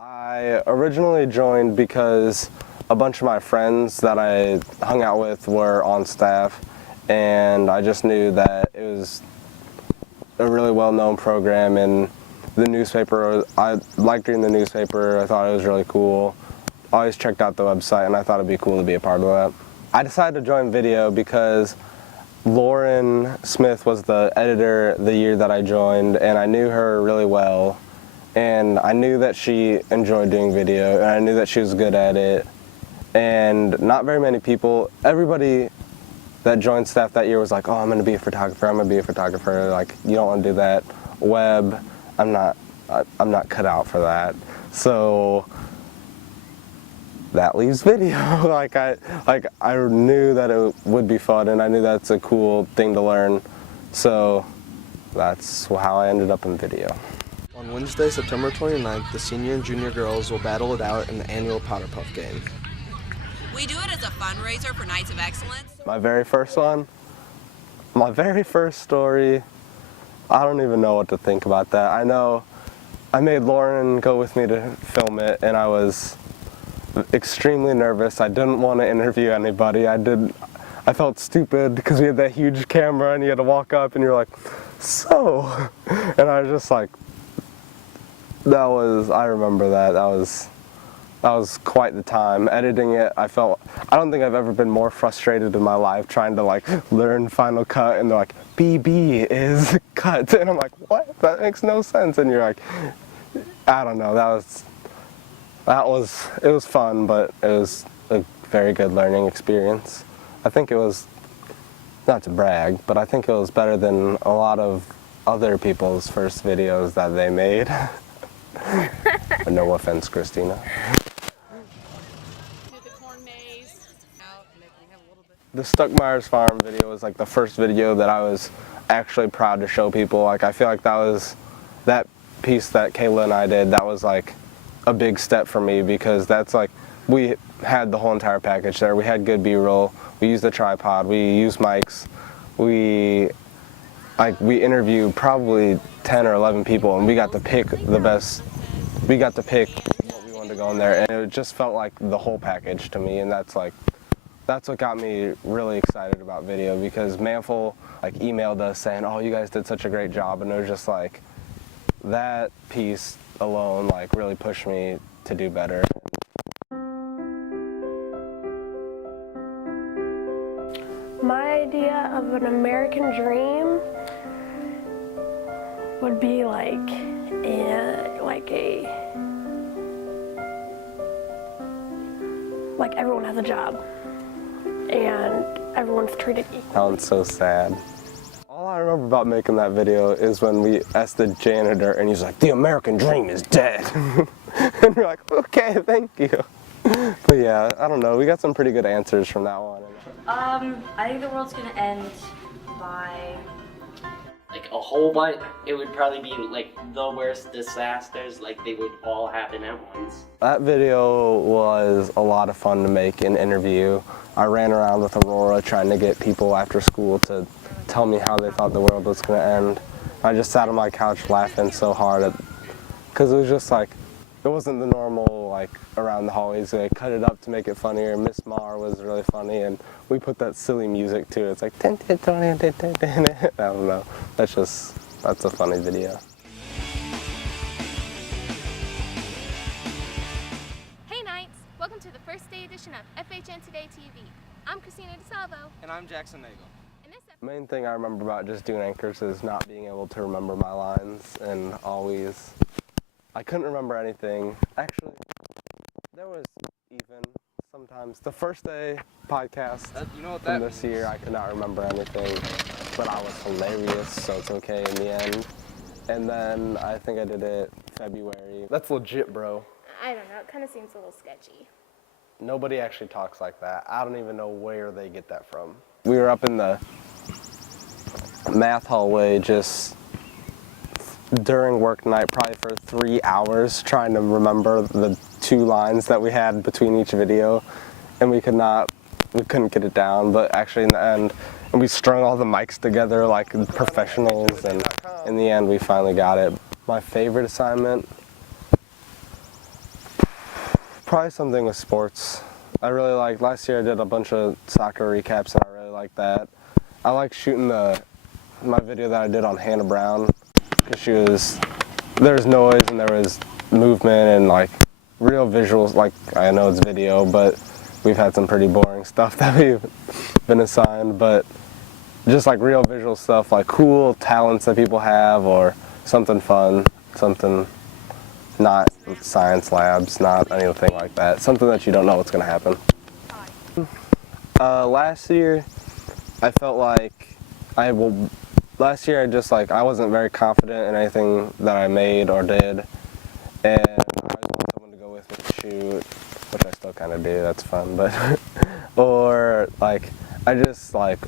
I originally joined because a bunch of my friends that I hung out with were on staff, and I just knew that it was a really well-known program in the newspaper. I liked reading the newspaper. I thought it was really cool. I always checked out the website, and I thought it'd be cool to be a part of that. I decided to join video because Lauren Smith was the editor the year that I joined, and I knew her really well. And I knew that she enjoyed doing video, and I knew that she was good at it. And not very many people, everybody that joined staff that year was like, oh, I'm going to be a photographer, I'm going to be a photographer. Like, you don't want to do that. Web, I'm not cut out for that. So that leaves video. I knew that it would be fun, and I knew that's a cool thing to learn. So that's how I ended up in video. On Wednesday, September 29th, the senior and junior girls will battle it out in the annual Powder Puff game. We do it as a fundraiser for Knights of Excellence. My very first one, my very first story, I don't even know what to think about that. I know I made Lauren go with me to film it, and I was extremely nervous. I didn't want to interview anybody. I felt stupid because we had that huge camera and you had to walk up and you're like, so, and I was just like, I remember that. That was quite the time. Editing it, I don't think I've ever been more frustrated in my life trying to learn Final Cut, and they're like, BB is cut. And I'm like, what? That makes no sense. And you're like, I don't know, it was fun, but it was a very good learning experience. I think it was, not to brag, but I think it was better than a lot of other people's first videos that they made. But no offense, Christina. The Stuckmeyer's Farm video was the first video that I was actually proud to show people. I feel like that piece that Kayla and I did, that was a big step for me, because that's we had the whole entire package there. We had good B-roll, we used a tripod, we used mics, we interviewed probably 10 or 11 people, and we got to pick the best, we got to pick what we wanted to go in there, and it just felt like the whole package to me, and that's what got me really excited about video, because Manful emailed us saying, oh, you guys did such a great job, and it was just that piece alone really pushed me to do better. My idea of an American dream would be everyone has a job and everyone's treated equally. Sounds so sad. All I remember about making that video is when we asked the janitor, and he's like, the American dream is dead. And we're like, okay, thank you. But yeah, I don't know, we got some pretty good answers from that one. I think the world's gonna end by a whole bunch. It would probably be the worst disasters, they would all happen at once. That video was a lot of fun to make and interview. I ran around with Aurora trying to get people after school to tell me how they thought the world was going to end. I just sat on my couch laughing so hard because it was just it wasn't the normal around the hallways. They cut it up to make it funnier. Miss Mar was really funny, and we put that silly music too. It's I don't know. That's a funny video. Hey Knights! Welcome to the first day edition of FHN Today TV. I'm DeSalvo. And I'm Jaxon Nagel. The main thing I remember about just doing anchors is not being able to remember my lines, and I couldn't remember anything. Actually, there was even sometimes. The first day podcast from this year, I could not remember anything, but I was hilarious, so it's okay in the end. And then I think I did it February. That's legit, bro. I don't know, it kind of seems a little sketchy. Nobody actually talks like that. I don't even know where they get that from. We were up in the math hallway just during work night, probably for 3 hours, trying to remember the 2 lines that we had between each video, and we couldn't get it down, but actually in the end, and we strung all the mics together like professionals, and in the end we finally got it. My favorite assignment, Probably something with sports. I really like, last year I did a bunch of soccer recaps and I really like that. I like shooting my video that I did on Hannah Brown, because there was noise and there was movement and like real visuals. Like, I know it's video, but we've had some pretty boring stuff that we've been assigned, but just like real visual stuff, like cool talents that people have, or something fun, something not science labs, not anything like that, something that you don't know what's going to happen. Last year I felt like last year I wasn't very confident in anything that I made or did, and I always wanted someone to go with me to shoot, which I still kind of do, that's fun, but or like I just like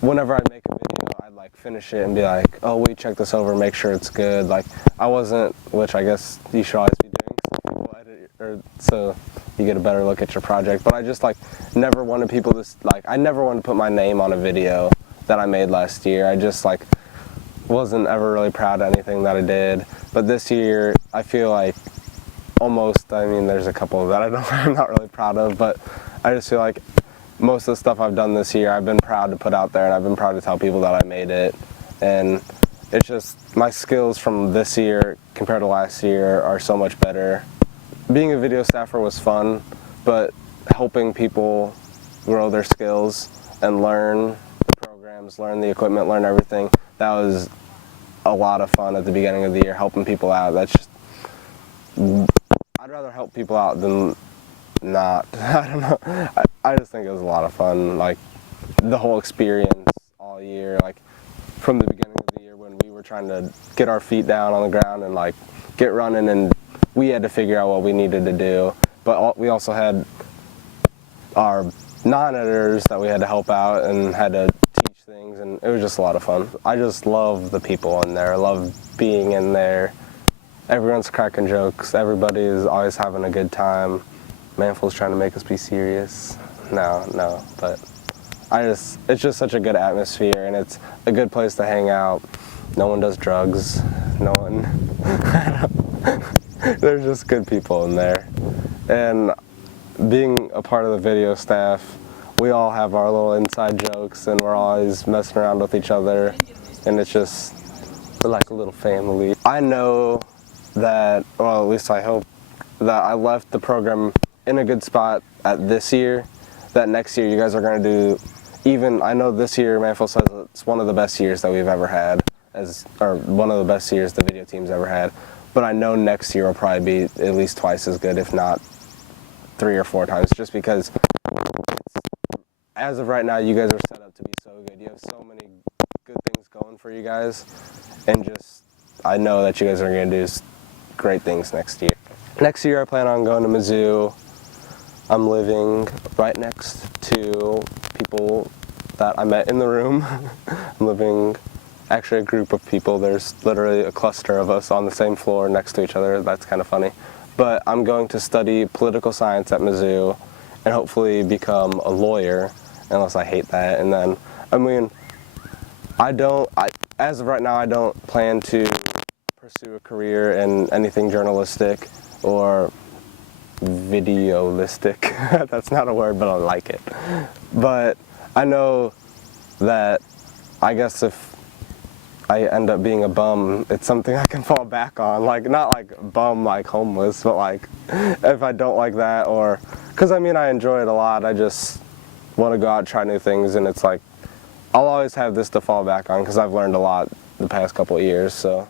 whenever I make a video I'd like finish it and be like, oh, we check this over, make sure it's good. Like I wasn't, which I guess you should always be doing, so you get a better look at your project, but I just like never wanted people to I never wanted to put my name on a video that I made last year. I just like wasn't ever really proud of anything that I did, but this year I feel like almost, I mean there's a couple that I'm not really proud of, but I just feel like most of the stuff I've done this year I've been proud to put out there, and I've been proud to tell people that I made it, and it's just my skills from this year compared to last year are so much better. Being a video staffer was fun, but helping people grow their skills and learn the programs, learn the equipment, learn everything, that was a lot of fun at the beginning of the year, helping people out. That's just, I'd rather help people out than not. I don't know. I just think it was a lot of fun, like the whole experience all year, like from the beginning of the year when we were trying to get our feet down on the ground and like get running, and we had to figure out what we needed to do, but we also had our non-editors that we had to help out and had to teach things, and it was just a lot of fun. I just love the people in there. I love being in there. Everyone's cracking jokes. Everybody is always having a good time. Manful's trying to make us be serious. No, but it's just such a good atmosphere, and it's a good place to hang out. No one does drugs. No one. There's just good people in there. And being a part of the video staff, we all have our little inside jokes, and we're always messing around with each other, and it's just, we're like a little family. I know that, well, at least I hope, that I left the program in a good spot at this year, that next year you guys are going to do, even, I know this year Manful says it's one of the best years that we've ever had, or one of the best years the video team's ever had, but I know next year will probably be at least twice as good, if not 3 or 4 times, just because as of right now you guys are set up to be so good. You have so many good things going for you guys, and just I know that you guys are going to do great things next year. Next year I plan on going to Mizzou. I'm living right next to people that I met in the room. I'm living, actually a group of people. There's literally a cluster of us on the same floor next to each other. That's kind of funny. But I'm going to study political science at Mizzou and hopefully become a lawyer, unless I hate that. And then, I mean, as of right now, I don't plan to pursue a career in anything journalistic or videolistic. That's not a word, but I like it. But I know that, I guess if I end up being a bum, it's something I can fall back on. Like, not like bum like homeless, but like if I don't like that, or, because I mean I enjoy it a lot, I just want to go out and try new things, and it's like I'll always have this to fall back on because I've learned a lot the past couple of years, so.